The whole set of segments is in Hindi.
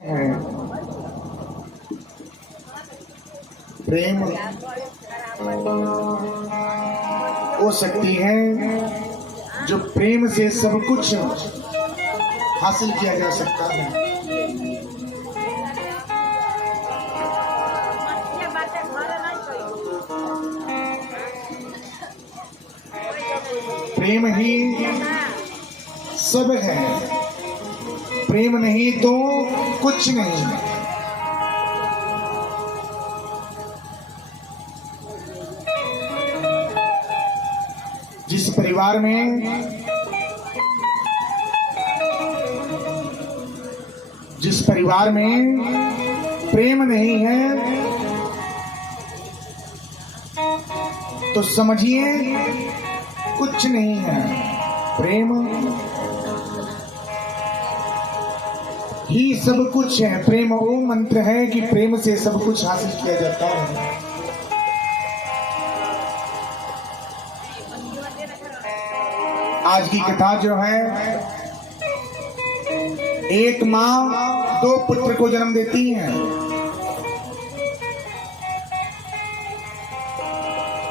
प्रेम वो शक्ति है जो प्रेम से सब कुछ हासिल किया जा सकता है। प्रेम ही सब है, प्रेम नहीं तो कुछ नहीं है। जिस परिवार में प्रेम नहीं है तो समझिए कुछ नहीं है। प्रेम ही सब कुछ है। प्रेम वो मंत्र है कि प्रेम से सब कुछ हासिल किया जाता है। आज की कथा जो है, एक माँ दो पुत्र को जन्म देती है।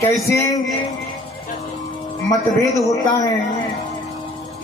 कैसे मतभेद होता है,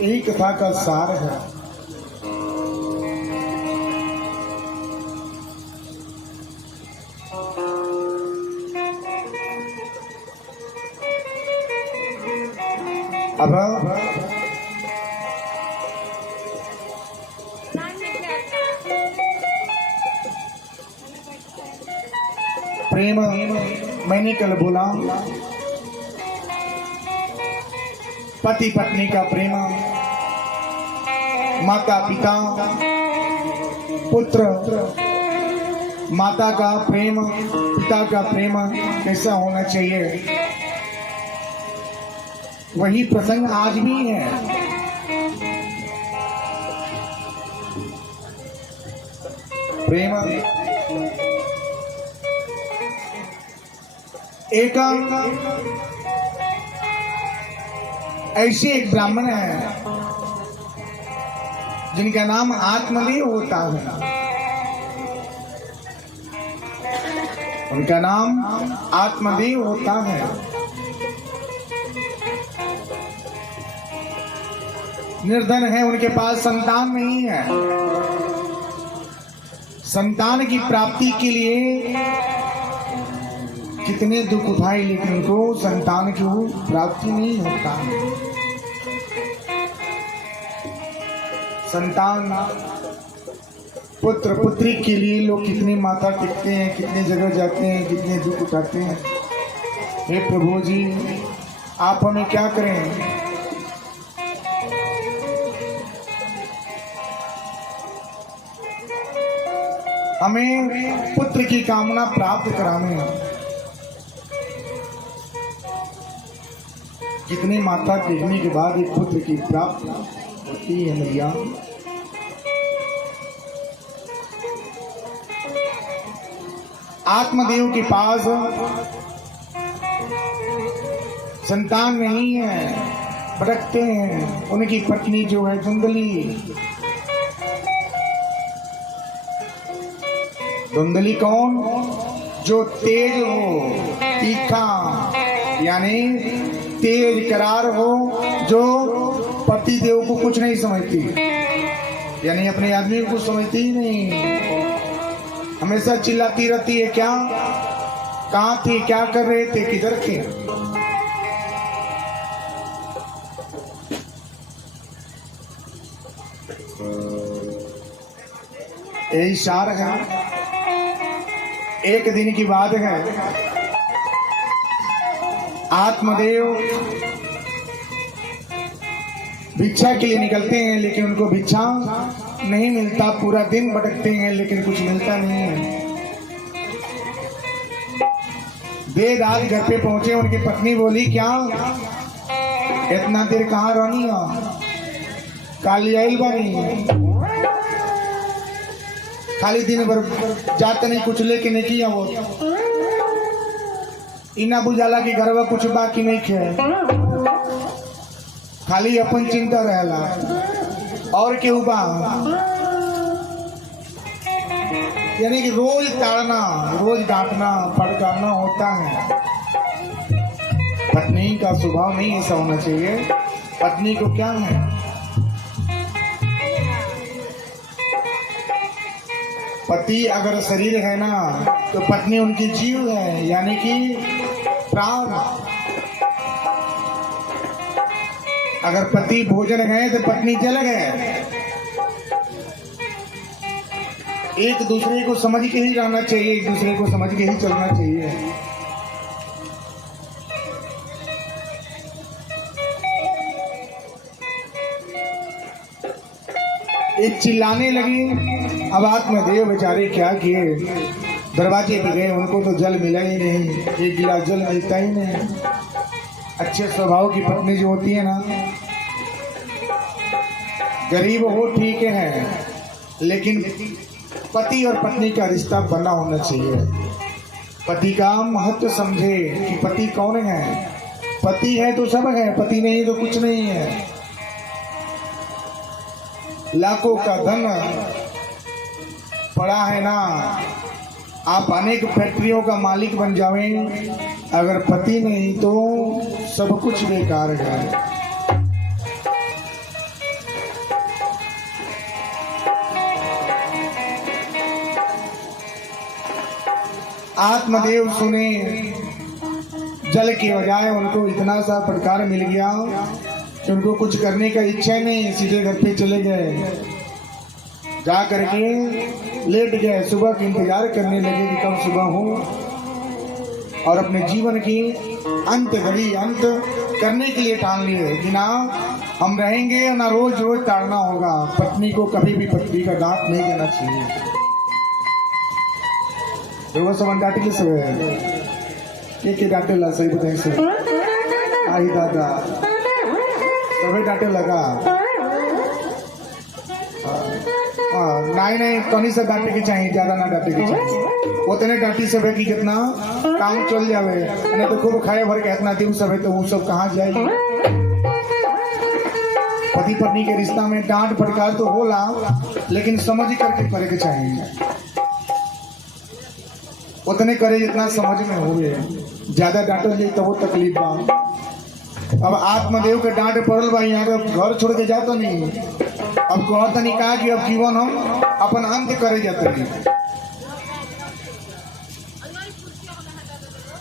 यही कथा का सार है। अब प्रेम मैंने कल बोला, पति पत्नी का प्रेम, माता पिता पुत्र, माता का प्रेम पिता का प्रेम कैसा होना चाहिए, वही प्रसंग आज भी है। प्रेम एक ऐसे एक ब्राह्मण है जिनका नाम आत्मदेव होता है। उनका नाम आत्मदेव होता है। निर्धन है, उनके पास संतान नहीं है। संतान की प्राप्ति के लिए कितने दुख उठाए, लेकिन उनको संतान की प्राप्ति नहीं होता। संतान पुत्र पुत्री के लिए लोग कितनी माथा टेकते हैं, कितने जगह जाते हैं, कितने दुख उठाते हैं। हे प्रभु जी, आप हमें क्या करें। हमें पुत्र की कामना प्राप्त कराने, कितनी माता देखने के बाद एक पुत्र की प्राप्ति होती है। मैया आत्मदेव के पास संतान नहीं है, भटकते हैं। उनकी पत्नी जो है धुंधली। धुंधली कौन? जो तेज हो, तीखा, यानी तेज करार हो, जो पति देव को कुछ नहीं समझती, यानी अपने आदमी को समझती ही नहीं। हमेशा चिल्लाती रहती है, क्या कहाँ थे, क्या कर रहे थे, किधर थे। यही सार है। एक दिन की बात है, आत्मदेव भिक्षा के लिए निकलते हैं, लेकिन उनको भिक्षा नहीं मिलता। पूरा दिन भटकते हैं, लेकिन कुछ मिलता नहीं है। देर रात घर पे पहुंचे, उनकी पत्नी बोली, क्या इतना देर कहाँ रहनी है, काली आई बनी, खाली दिन भर जाते नहीं, कुछ लेके नहीं किया। वो इना बुझाला कि घर में कुछ बाकी नहीं खे, खाली अपन चिंता रहला और केहू बा। यानी कि रोज ताड़ना, रोज डांटना, फटकारना होता है। पत्नी का स्वभाव नहीं ऐसा होना चाहिए। पत्नी को क्या है, पति अगर शरीर है ना तो पत्नी उनकी जीव है, यानी कि प्राण। अगर पति भोजन है तो पत्नी जल है। एक दूसरे को समझ के ही रहना चाहिए, एक दूसरे को समझ के ही चलना चाहिए। एक चिल्लाने लगी। अब आत्मदेव बेचारे क्या किए, दरवाजे पे गए, उनको तो जल मिला ही नहीं, एक गिलास जल मिलता ही नहीं। अच्छे स्वभाव की पत्नी जो होती है ना, गरीब हो ठीक है, लेकिन पति और पत्नी का रिश्ता बना होना चाहिए। पति का महत्व समझे कि पति कौन है। पति है तो सब है, पति नहीं तो कुछ नहीं है। लाखों का धन पड़ा है ना, आप अनेक फैक्ट्रियों का मालिक बन जावें, अगर पति नहीं तो सब कुछ बेकार है। आत्मदेव सुने, जल के बजाय उनको इतना सा प्रकार मिल गया कि उनको कुछ करने का इच्छा नहीं, सीधे घर पे चले गए। जा करके लेट गए, सुबह का इंतजार करने लगे कि कब सुबह हो, और अपने जीवन की अंत घड़ी अंत करने के लिए ठान लिए कि ना हम रहेंगे ना रोज रोज ताड़ना होगा। पत्नी को कभी भी पत्नी का डांट नहीं देना चाहिए। सब डांटे के सब के डांटे ला, सही बताए से आई दादा सभी डांटे लगा। नहीं कहीं से डांटे के चाहिए, ज्यादा ना डांटे के चाहिए। उतने डांटी सब है कि कितना काम चल जावे, नहीं तो खूब खाए भर के इतना दिन सब है तो वो सब कहाँ जाएगी। पति पत्नी के रिश्ता में डांट फटकार तो होला, लेकिन समझ करके करे के चाहिए। उतने करे जितना समझ में हुए, ज्यादा डांटल जाए तो वो तकलीफ बा। अब आत्मदेव के डांट पड़ल बा, यहाँ का घर छोड़ के जाता नहीं। अब कहता नहीं कहा कि अब जीवन हम अपन अंत करे जाते हैं।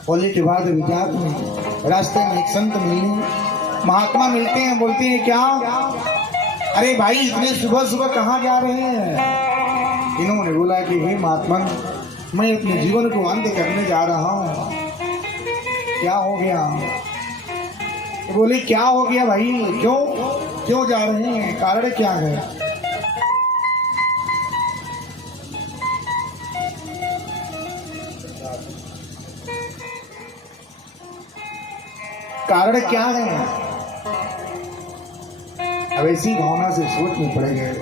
होली के बाद विजात में रास्ते में एक संत मिले, महात्मा मिलते हैं, बोलते हैं क्या, अरे भाई इतने सुबह सुबह कहाँ जा रहे हैं। इन्होंने बोला कि हे महात्मा, मैं अपने जीवन को अंत करने जा रहा हूँ। क्या हो गया? बोले क्या हो गया भाई, क्यों क्यों जा रहे हैं, कारण क्या है? कारण क्या है? अब ऐसी भावना से सोच में पड़ गए।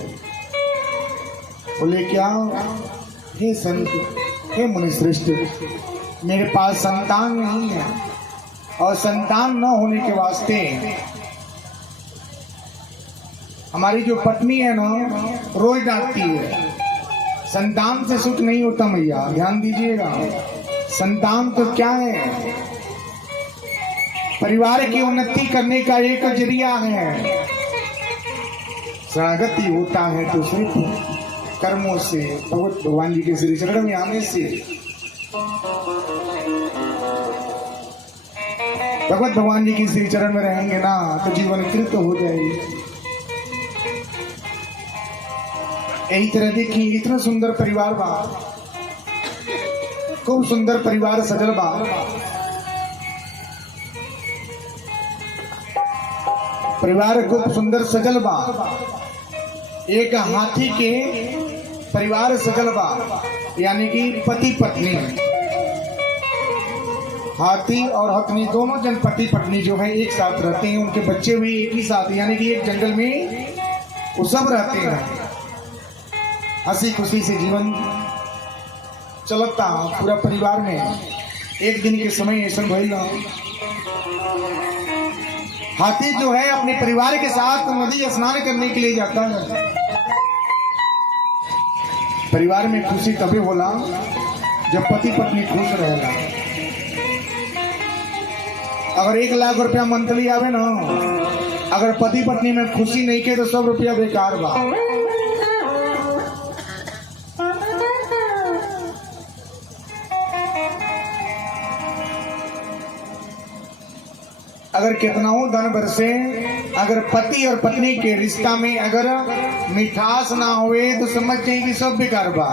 बोले क्या? हे संत, हे मुनिश्रेष्ठ, मेरे पास संतान नहीं है, और संतान न होने के वास्ते हमारी जो पत्नी है ना रोज डांटती है। संतान से सुख नहीं होता मैया, ध्यान दीजिएगा। संतान तो क्या है, परिवार की उन्नति करने का एक जरिया है। शरणागति होता है तो सिर्फ कर्मों से, भगवान जी के श्री चरण में आने से। भगवान जी की श्री चरण में रहेंगे ना तो जीवन कृत हो जाएगी। यही तरह देखिए, इतना सुंदर परिवार बा, खूब सुंदर परिवार सजल बा। परिवार खूब सुंदर सजल बा। एक हाथी के परिवार सजल बा, यानी कि पति पत्नी, हाथी और हथनी दोनों जन पति पत्नी जो है एक साथ रहते हैं। उनके बच्चे भी एक ही साथ, यानी कि एक जंगल में वो सब रहते हैं। हंसी खुशी से जीवन चलता पूरा परिवार में। एक दिन के समय ऐसा भइल, हाथी जो है अपने परिवार के साथ नदी स्नान करने के लिए जाता है। परिवार में खुशी तभी होला जब पति पत्नी खुश रहेला। अगर 1 लाख रुपया मंथली आवे ना, अगर पति पत्नी में खुशी नहीं के तो सब रुपया बेकार बा। अगर कितना हो धन बरसे, अगर पति और पत्नी के रिश्ता में अगर मिठास ना होए तो समझ जाए कि सब बेकार बा।